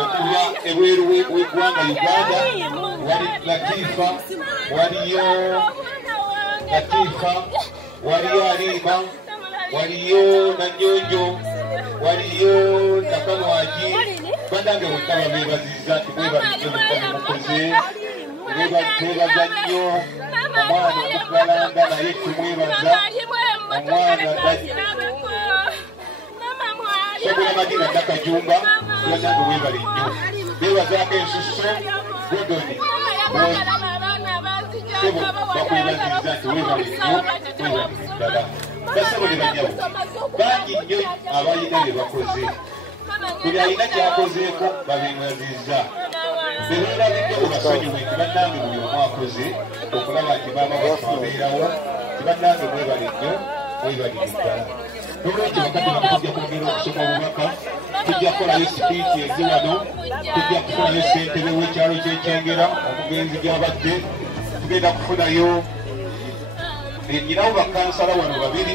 okuva ebweru w'eggwanga Uganda wali Latifa waliyo Alima waliyo Nanyonjo waliyo Nakamwaji bandange mukama bebaziza nti mwebalijjo mukama mukoze twebaza nnyo omwana omugalanga naye tumwebaza omwana sobola magina nakajumba bandange webali nnyo bebazaako ensuso Godoni bakwebaziriza nti webali nnyo ddala basabole banyawo bangi nnyo abalina bye bakoze buli alina kyakozeeko babebaziza bebeerabidde obasonyiwe nti bannange buli omu akoze okulaba nti maama babeerawo nti bannange mwebali nnyo webalire ddala n'olwekyo bakati bakujja kwongera okusoma obubaka tujja kukolayo sipiiki ezi wano tujja kufunayo ssentebe w'ekyalo ky'Ekyengera omugenzi gy'abadde tugenda kufunayo nyinawo bakansala wano babiri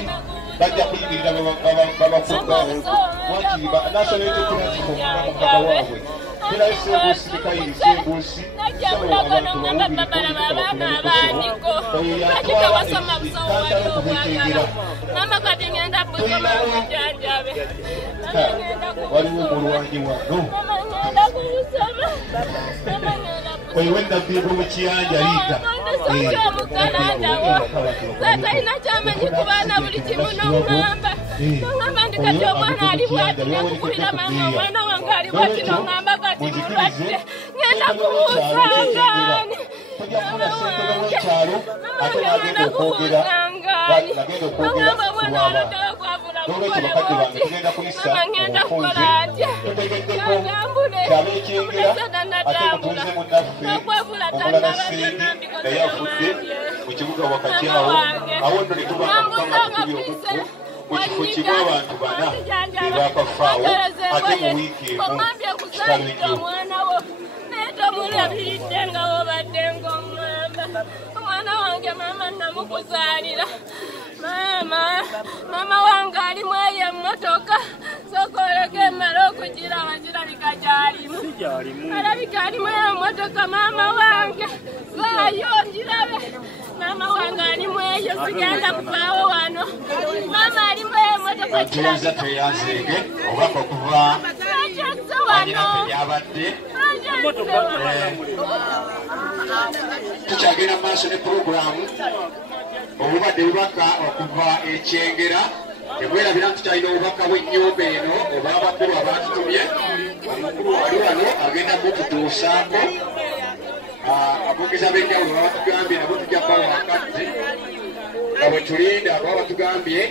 bajja kuyimirira babafuga wakiri national unity platform mukama waabwe terayo Sembuusi Mikayiri Sembuusi abantu oyo yatwala kansala okuva Ekyengera waliwo omulwanyi wano oyo wennabbiibwe mu kiyanja liita talina kyamanyi ku baana buli kimu n'oŋŋamba n'oŋŋamba ndi kati omwana ali bwati nakugulira maama omwana wange ali bwati n'oŋŋamba kati mulwadde ngenda kubuusangaani ngenda kubuusangaani n'oŋŋamba omwana wanatera kwavula bulwati mama ngenda kukola atya agambule esada natambula n'okwevula tannabadde naye afudde mu kibuga wakati awo awo nno ne tubanga mukama tukubye omukku mu kifo kimu abantu bana ebakafaawo ate mu wiiki emu kitalo nnyo naye tomulabiridde nga wobadde ng'oŋŋamba omwana wange maama namukuzaalira maama wange alimu eyo emmotoka sokooleko emmala okugiraba kirabika gy'alimu alabika alimu eyo emmotoka maama wange vaayo ngirabe maama wange alimu eyo sigenda kuvaawo wano maama alimu eyo emmotoka kirabika tweyanzeege obaka okuva wano yabadde tukyagenda mu maaso ne puroguramu obubadde bubaka okuva Ekyengera ebwerabira tukyalina obubaka bw'ennyumba eno oba abakulu abatutumye omukulu wali wano agenda kututuusaako abogeza b'enjawulo baba batugambye nabo tujja kuba wakati nga bwe tulinda baba batugambye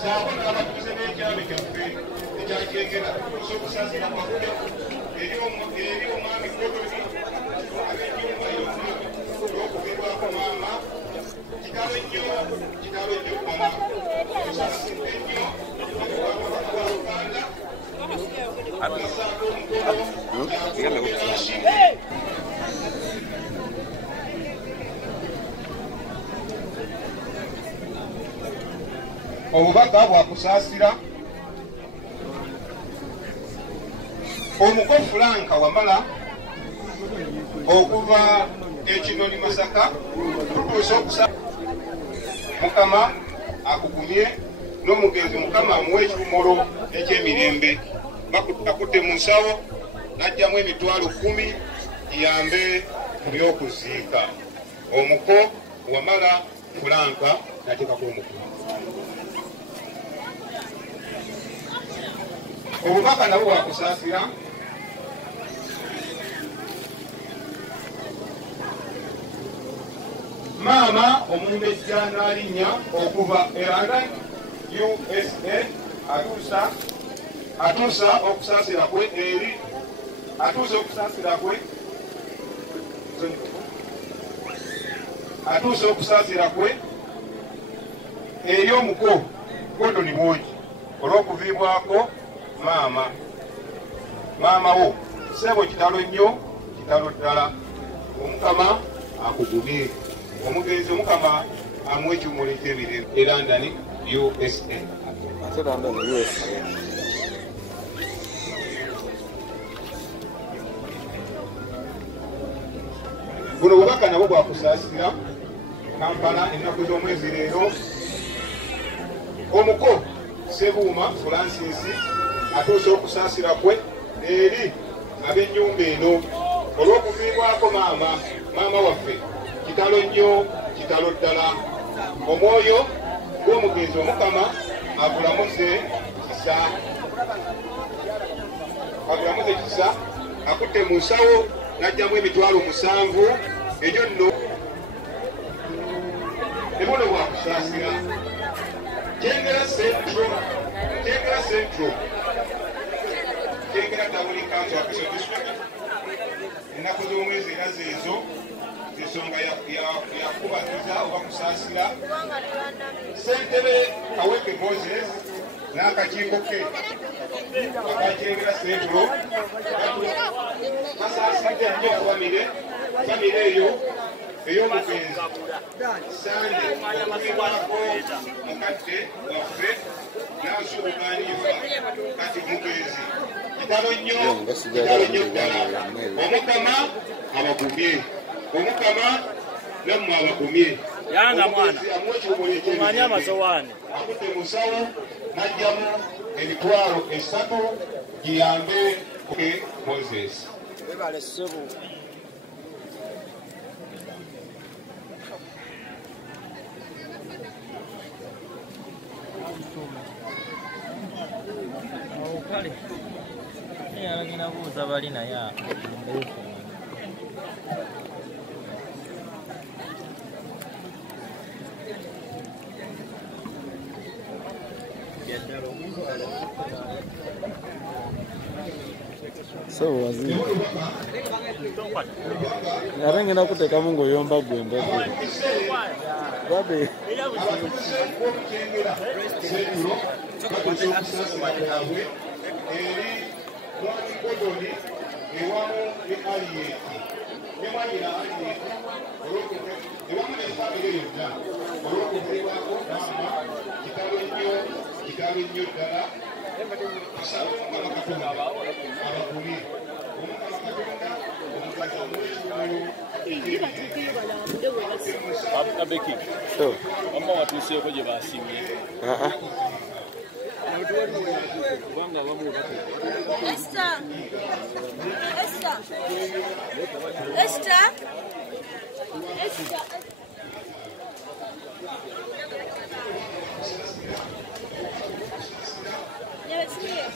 saako n'abatuuze n'ekyalo kyaffe ekyakyengera tukusa okusasira kwaffe eri omwami Godoni ab'ennyumba yonna olw'okugirwako maama kitalo nnyo mama osasinte nnyo abakabaka ba Uganda asaako omukolo obubaka bwakusaasira omuko Frank Wamala okuva Ekinoni Masaka tutuusa okusa mukama akugumye n'omugenzi mukama amuwa ekipumolo eky'emirembe akutte mu nsawo n'ajjamu emitwalo 10 yambe ku by'okuziika omuko Wamala Frank nateekako omukulu obubaka nabo bwakusaasira maama omumbejja n'alinnya okuva London USA atuusa okusaasira kwe eri omuko Gordon Mwogi olw'okuviibwako maama wo. Ssebo kitalo nnyo, kitalo ddala. Omukama akugumye. Omugenzi Omukama amuwe ekimuli ky'emirembe. E London USA. Buno bubaka nabwo bwakusaasira Kampala ennaku z'omwezi leero. Omuko Ssebuuma Francis atuuse okusaasira kwe eri ab'ennyumba eno olw'okuviibwako maama waffe. Kitalo nnyo, kitalo ddala. Omwoyo gw'omugenzi Omukama agulamuze kisa akutte mu nsawo n'ajjamu emitwalo 7 egyo nno ebuno bwakusaasira. Kyengera Central Kyengera Tabuli Council Office District ennaku z'omwezi era zeezo ensonga yakubatiza oba kusaasira ssentebe Kaweke Moses n'akakiiko ke aka Kyengera Central kasaasidde nnyo famire eyo ey'omugenzi Sande okuviibwako mukadde waffe n'asuubuganiibwa kati mugenzi. Kitalo nnyo ddala. Omukama abagumye. Omukama nammwe abagumye. Yanga mwana kumanya amasowaani akutte mu nsawo n'ajjamu emitwalo 3 giyambe ke Moses. webale ssebo. Kale yalagina buuza bali naye so wazima narengena kutekamu ngoyomba gwembe babe Abeki. so Mama watusieko gye basimye. Esther. Yeah, it's here.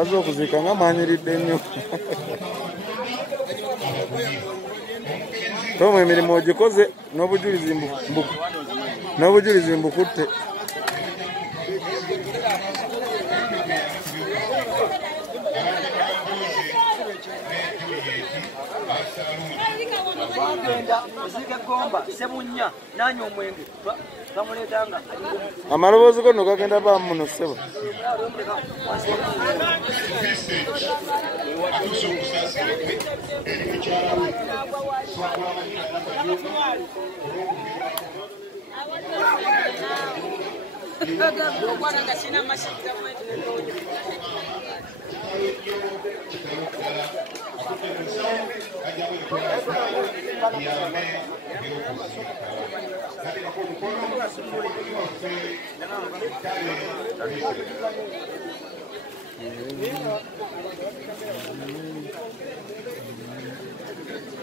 aza okuzika nga manyiridde nnyo tomu emirimu ogikoze n'obujulizi mbukutte. Amaloboozi go nno gagenda baamu muno ssebo.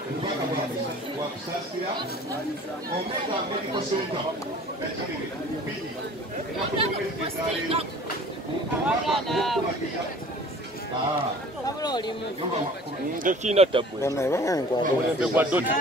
obubaka bwakusasira Omega Medical Center nakiri bidi ennaku z'omwezi ezaleero tekirina tabwe omulembe gwa doti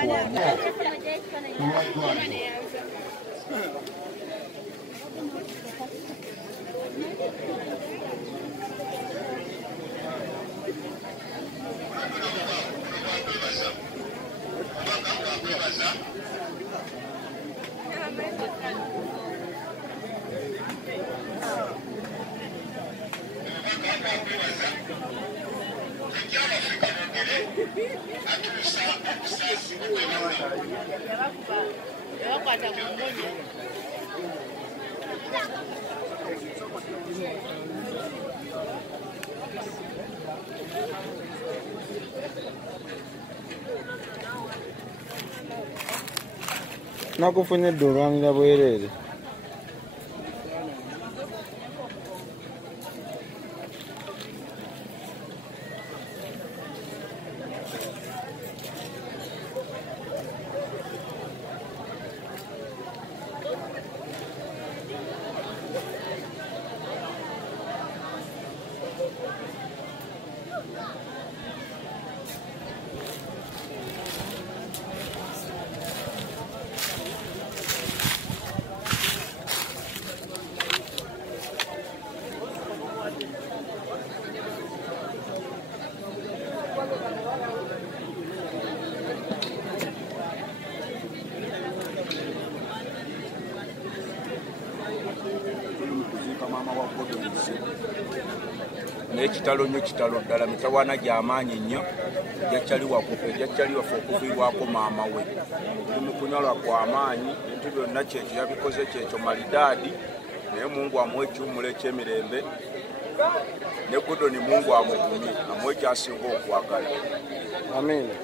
nakufunidde olwanira bwereere n'ekitalo nnyo kitalo ddala mitawaana gy'amaanyi nnyo ejjakyaliwafe okuviirwako maama we buli mu kunyolwa kw'amaanyi ebintu byonna kyekyo yabikoze kyekyo malidaadi naye Mungu amuwa ekiwummulo eky'emirembe ne Gudoni Mungu amugumye amuwa ekyasinga okwagala amiina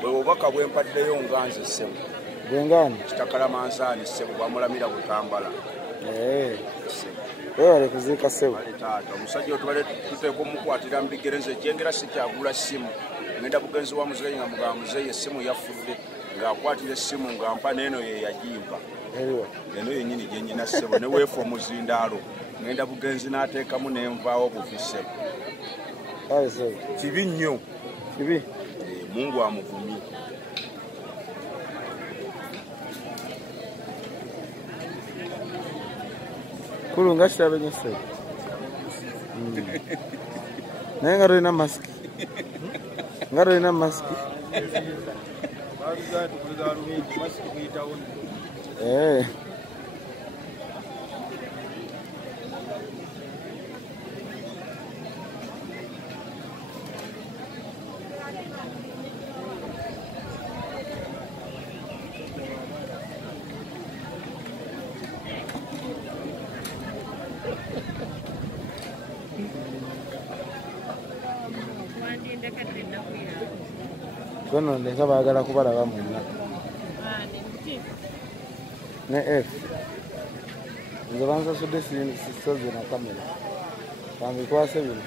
bwe bubaka bwe mpaddeyo nga nze ssebo bwengani kitakalamanzaani ssebo bwamulamira Butambala wewale kuziika ssebo taata omusajja otubale tuteeka omukwatira mu bigerezo ekyengera sikyagula ssimu ngenda bugenzi wa muzeeyi nga mugamba muzeeyi essimu yafudde ng'akwatira essimu nga mpa n'eno ye yagimpa eno yennyini gye nnyina ssebo ne weefa omuzindaalo ngenda bugenzi n'ateekamu n'envaawo buvi ssebo kibi nnyo kibi Mungu amugumye kulu nga kirabe nnyo ssebo naye nga tolina masiki nga tolina masiki kono ndeka baagala kubalaba mwenna ne F nze bansasudde sisoze na kamera bangikwase bino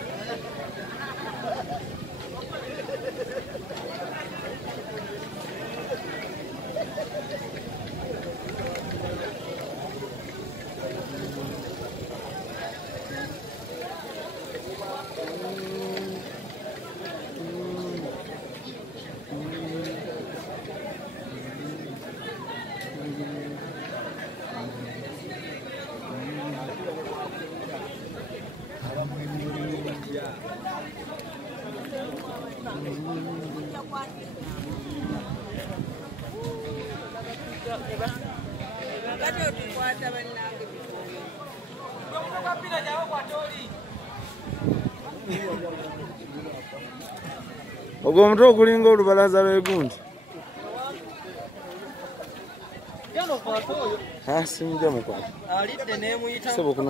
ogwo omutwe ogulinga olubalaza lw'egundi simujja mukwata sebo kuno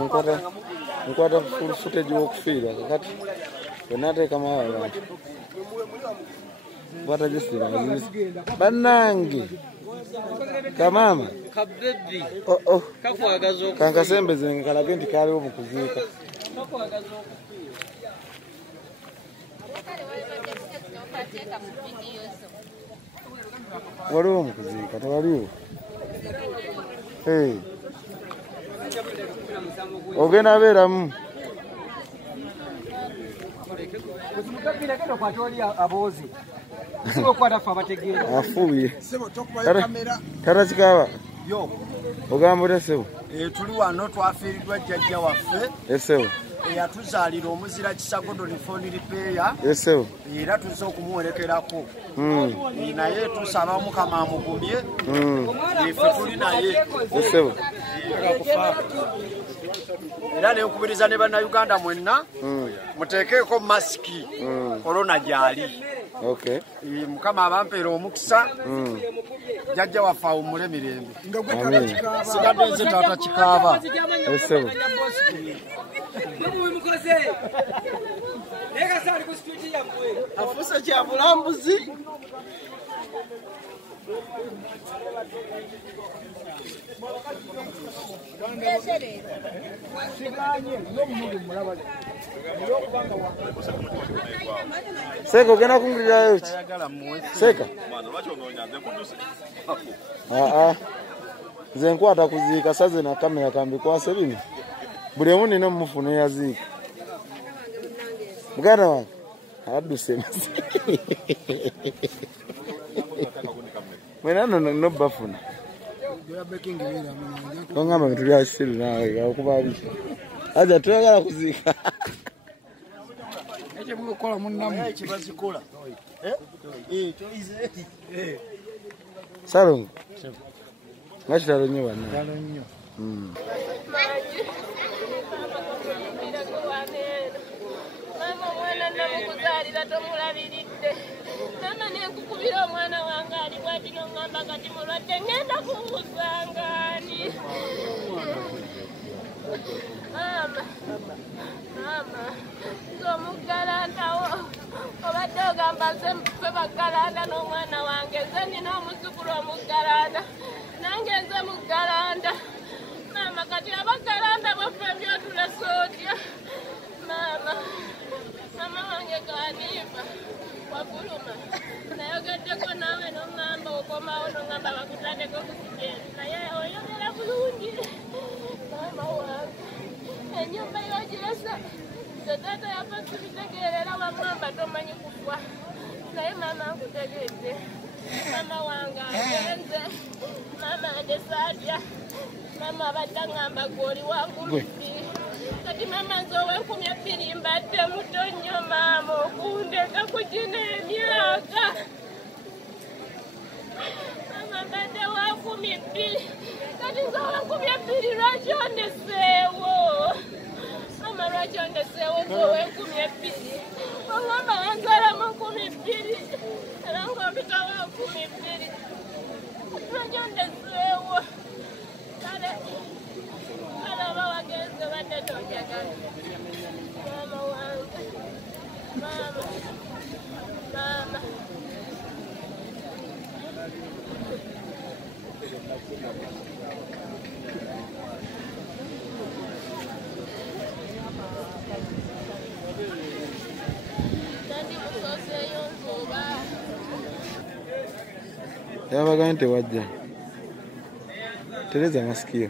nkwata footage w'okufiira kakati wenateekamu abantu kwata jesira bannange kamama kankasembeze nkalage nti kaaliwo mu kuziika Waliwo mu kuziika tewaliwo. Ogenda beeramu. Afuuye. Tata Kikaaba. Ogamba otya ssebo? Tuli wano twafiiriddwa jjajja waffe. Essebo. Eyatuzaalira omuzira Kisagodo Lifoni Ripeya. Essebo. Era tuzze okumuwerekerako. Naye tusaba Mukama amugumye. Ife tuli naye. Essebo. Era nenkubiriza ne bannayuganda mwenna muteekeeko masiki korona gyali. Okay. Mukama abampeera omukisa. Jjajja waffe awummule mirembe. Sigadde nze Taata Kikaaba. Essebo. Afuuse kya bulambuzi. Seka ogenda kungulirayo ki? Seka? Nze nkwata kuziika saze na kamera kambikwase bino. Buli emu nina mufuna eyaziika. Muganda wange adduse mwena no bafuna. Tongamba bintu bya kisiru nawe okuba biki. Aja tuyagala kuziika. Ekyo mukola munnamu ekibazikola. Toize. Salongo. Ngakitalo nnyo bana. Talo nnyo. Mama mwana namukuzaalira tomulabiridde. Mama nenkukubira omwana wange ali bwati n'oŋŋamba kati mulwadde ngenda kumusangani. Mama, nze omuggalandawo obadde ogamba nze ffe baggalanda n'omwana wange nze nina omuzukulu omuggalanda nange nze muggalanda. Mama kati abaggalanda baffe byotulese otya. Mama wange ganiiva waguluma nayogeddeko naawe n'oŋŋamba okomawo n'oŋŋamba bakutaddeko kusijeeri naye oyogera bulungi. Mama wange ennyumba yogiresa nze taata yava sibitegeerera waŋŋamba tomanyi kufwa naye mama nkutegedde. Mama wange agenze. Mama andese atya. Mama abadde aŋŋamba gw'oli wa 2,000. Kati mama nze ow'enkumi 2 mbadde muto nnyo maama okundeka ku gino emyaka. Mama mbadde wa 2,000. Kati nze ow'enkumi 2 lwaki ondeseewo? Mama lwaki ondeseewo nze ow'enkumi 2? Oŋŋamba wanzalamu 2,000 era ng'ompitawo 2,000. Lwaki ondeseewo? Kale alaba wagenze badde tonjagala. Mama wange. Mama. Nandi musoseeyo nzuba. Yabaganye tewajja. Tereza masikio.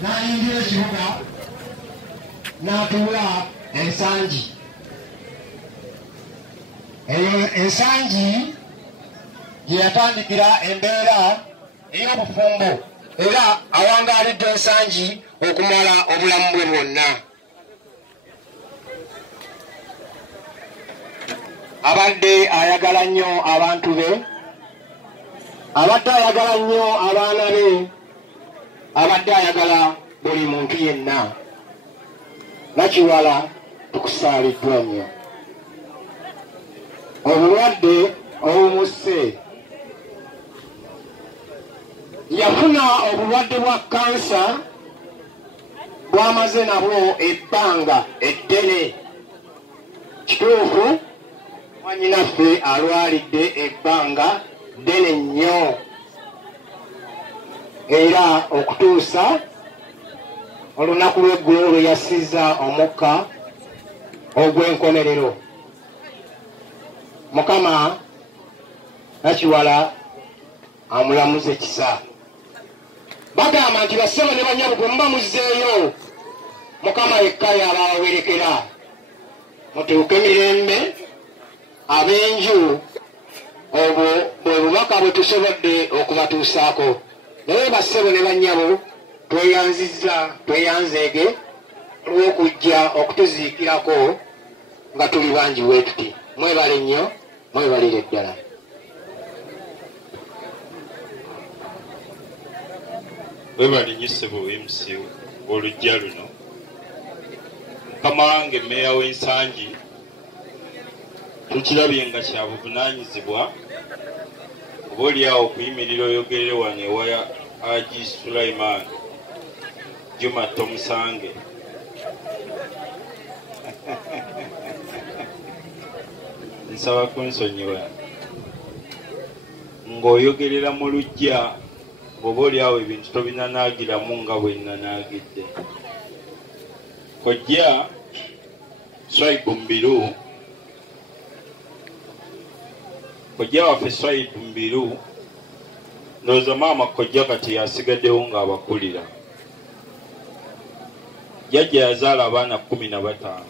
n'ayingira ekibuga n'atuula ensangi. Eyo ensangi gye yatandikira embeera ey'obufumbo era awangaalidde ensangi okumala obulamu bwe bwonna. Abadde ayagala nnyo abantu be, abadde ayagala nnyo abaana be, abadde ayagala buli muntu yenna. Nakiwala tukusaaliddwa nnyo. Obulwadde obumusse, yafuna obulwadde bwa kansa bwamaze nabwo ebbanga eddene. Kituufu mwannyinaffe alwalidde ebbanga ddene nnyo era okutuusa olunaku lw'eggulo lwe yassizza omukka ogw'enkomerero. Mukama Nakiwala amulamuze kisa. Bagamba nti bassebo ne banyabugwe muba muzzeeyo, Mukama yekka y'abawerekera. Mutuuke mirembe. Ab'enju obwo bwe bubaka bwe tusobodde okubatuusaako. Naye bassebo ne bannyabo tweyanzeege olw'okujja okutuziikirako nga tuli bangi bwe tuti. Mwebale nnyo, mwebalire ddala. Webale nnyo ssebo MC olujja luno. Mukama wange mmeeya w'ensangi tukirabye nga kya buvunaanyizibwa oba oliawo okuyimirira oyogerere wano ewa Haji Sulaiman Juma Tomusange. Nsaba kunsonyiwa ng'oyogerera mu luggya bw'oba oliawo ebintu tobinanaagiramu nga bwe nnanaagidde. Kojja Swaibu Mbiru, kojja waffe Swaibu Mbiru, ndowooza maama kojja kati yasigaddewo ng'abakulira. Jjajja yazaala abaana 15.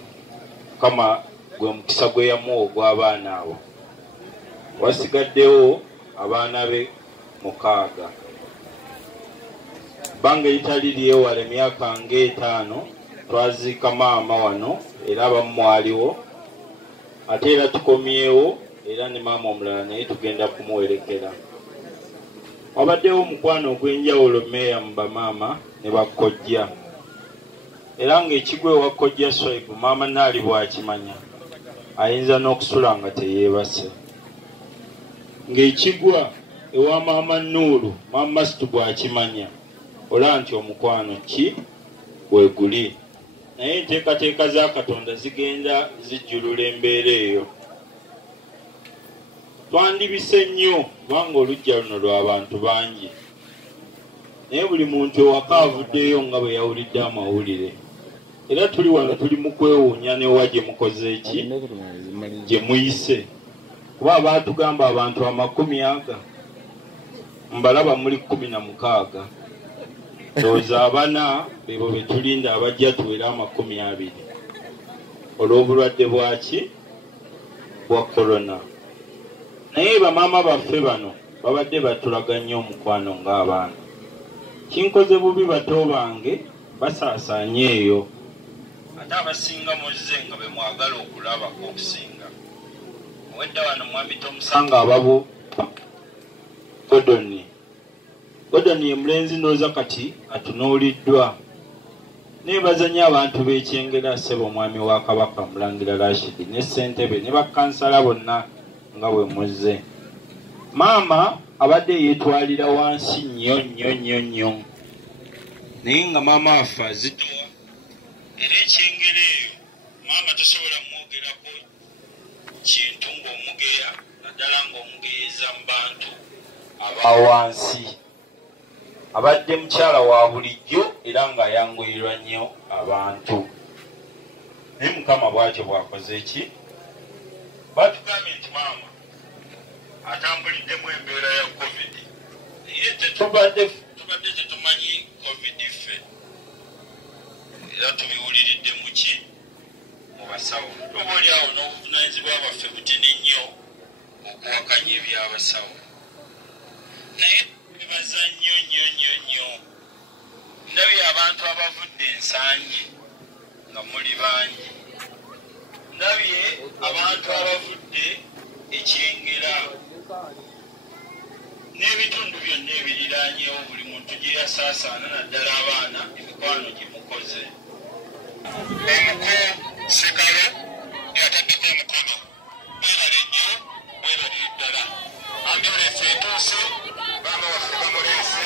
Kama gwe mukisa gwe yamuwa ogw'abaana abo. Wasigaddewo abaana be 6. Bbanga eritali lyewala emyaka nga 5 twaziika maama wano era abamu mwaliwo. Ate era tukomyewo era ne maama omulala naye tugenda kumuwerekera. Wabaddewo omukwano ogw'enjawulo mmeeya mu bamaama ne bakojja. Era ng'ekigwa ewa kojja Swaibu maama naali bw'akimanya ayinza n'okusula nga teyeebase. Ng'ekigwa ewa maama Nuuru maama Situ bw'akimanya olaba nti omukwano ki bwe guli. Naye enteekateeka za Katonda zigenda zijjulula embeera eyo. Twandibise nnyo kubanga olujja luno lw'abantu bangi. Naye buli muntu ewaka avuddeyo nga bwe yawulidde amawulire. Era tuli wano tuli mu kwewuunya newa gye mukoze eki gye muyise. Kuba baatugamba abantu 100 mbalaba muli 16. Ndowooza 4 bebo be tulinda abajja tuwera 20 olw'obulwadde bwaki bwa korona. Naye bamaama baffe bano babadde batulaga nnyo omukwano ng'abaana. Kinkoze bubi bato bange basaasaanye eyo. Ate abasinga muzze nga be mwagala okulabako okusinga. Wedda wano mwami Tomusanga ababo Godoni. Godoni ye mulenzi ndowooza kati atunuuliddwa. Neebaza nnyo abantu b'Ekyengera ssebo mwami wa Kabaka Mulangira Rashid ne ssentebe ne bakansala bonna nga bwe muzze. Maama abadde yeetwalira wansi nnyo nnyo nnyo nnyo. Naye nga maama waffe azitowa. Era Ekyengera eyo maama tosobola mwogerako kintu ng'omugeya naddala ng'omugeyeeza mu bantu aba wansi. Abadde mukyala wa bulijjo era ng'ayanguirwa nnyo abantu. Naye Mukama bw'atyo bw'akoze eki? Batugambye nti maama atambuliddemu embeera ya COVID. Naye tubadde tetumanyi COVID ffe. era tubiwuliridde muki mu basawo obaoli awo n'obuvunaanyizibwa bwaffe butini nnyo okuwakanya ebyabasawo naye bibaza nnyo nnyo nnyo nnyo ndabye abantu abavudde ensangi nga muli bangi ndabye abantu abavudde ekyengera n'ebitundu byonna ebiriraanyewo buli muntu gye yasaasaana naddala abaana emikwano gye mukoze omuko sekalo yataddeko omukono mwebale nnyo mwebalire ddala ambulensi etuuse baama waffe bamuleese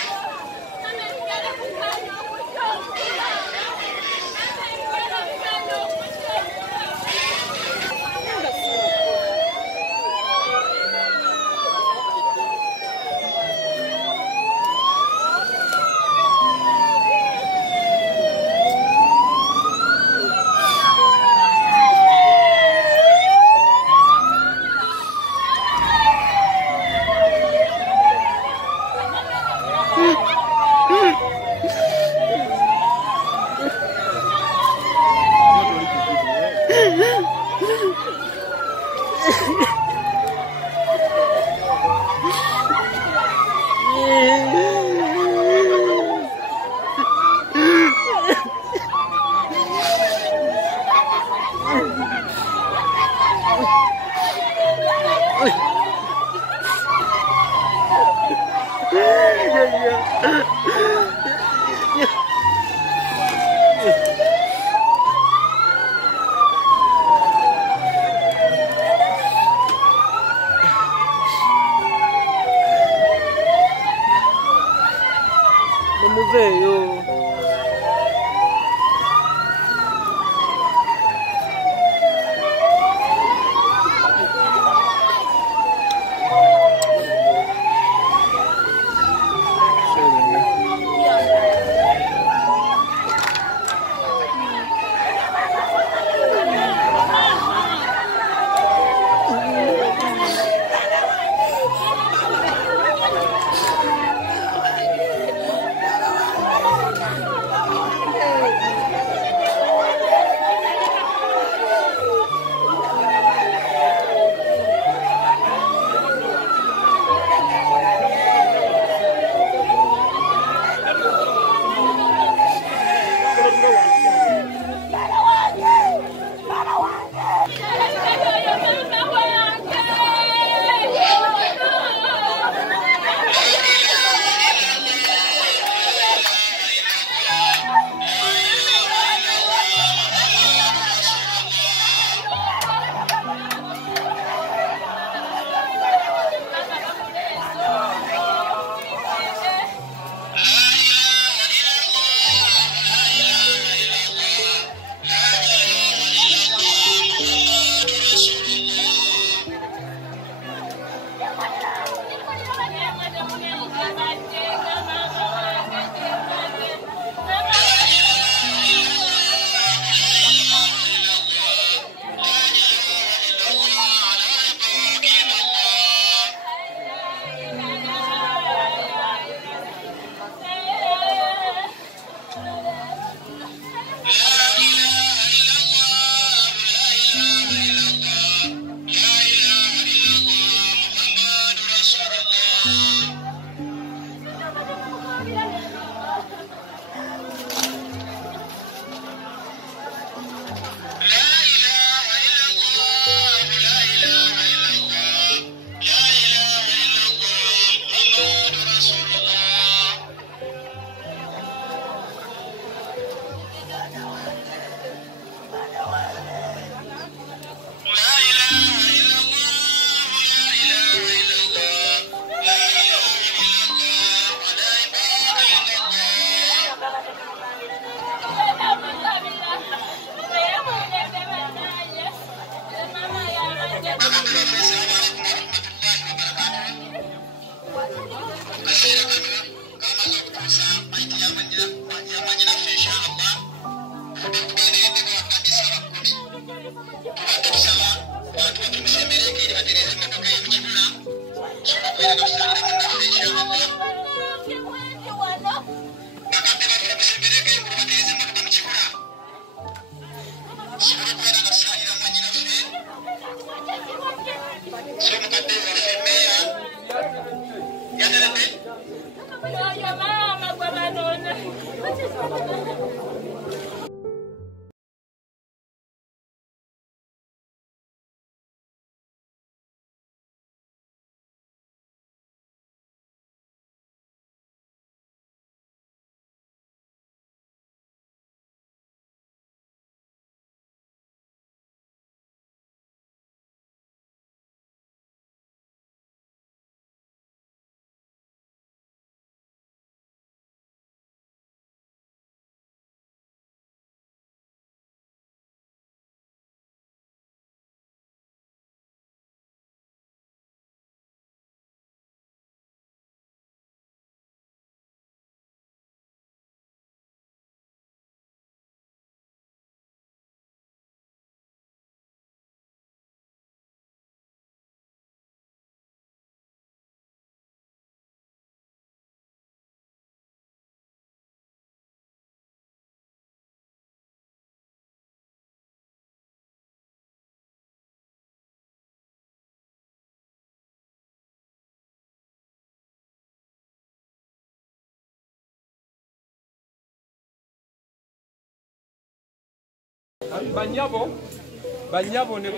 banyabo ne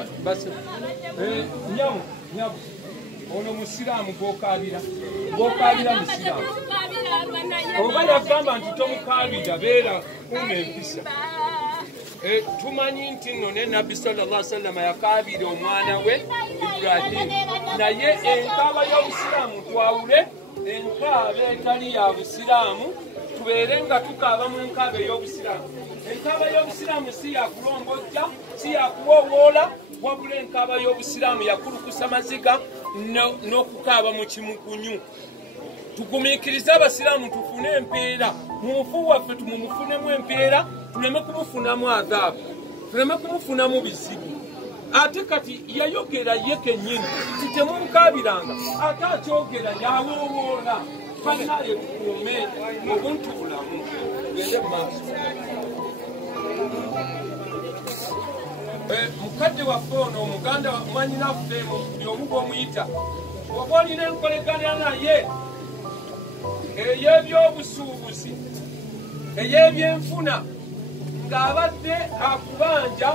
nyabo ono musiraamu gw'okaabira musiraamu oba yagamba nti tomukaabira beera kuuma empisa tumanyi nti nno ne nabbi sallallahu yakaabira omwana we Ibrahimu naye enkaaba y'obusiraamu twawule enkaaba etali ya busiraamu tubeere nga tukaaba mu enkaaba ey'obusiraamu. Enkaaba y'obusiraamu si yakulombojja si yakuwoowoola wabula enkaaba y'obusiraamu yakulukusa maziga n'okukaaba mu kimukunyu. Tugumiikirize abasiraamu tufune empeera mu mufu waffe tumumufunemu empeera tuleme kumufunamu adhaabu tuleme kumufunamu bizibu. Ate kati yayogera ye kennyini titemumukaabiranga ate akyogera yawoowoola banaye tukuume obuntu bulamu gende mumaaso. Mukadde waffe ono omuganda mwanyinaffe byomu bw'omuyita oba olina enkolagana naye ey'ebyobusuubuzi ey'ebyenfuna ng'abadde akubanja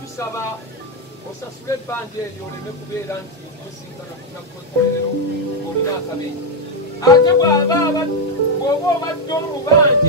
tusaba osasule ebbanja eryo oleme kubeera nti musingana kunakkolerero olina akabenje ate bw'oba obadde omubanja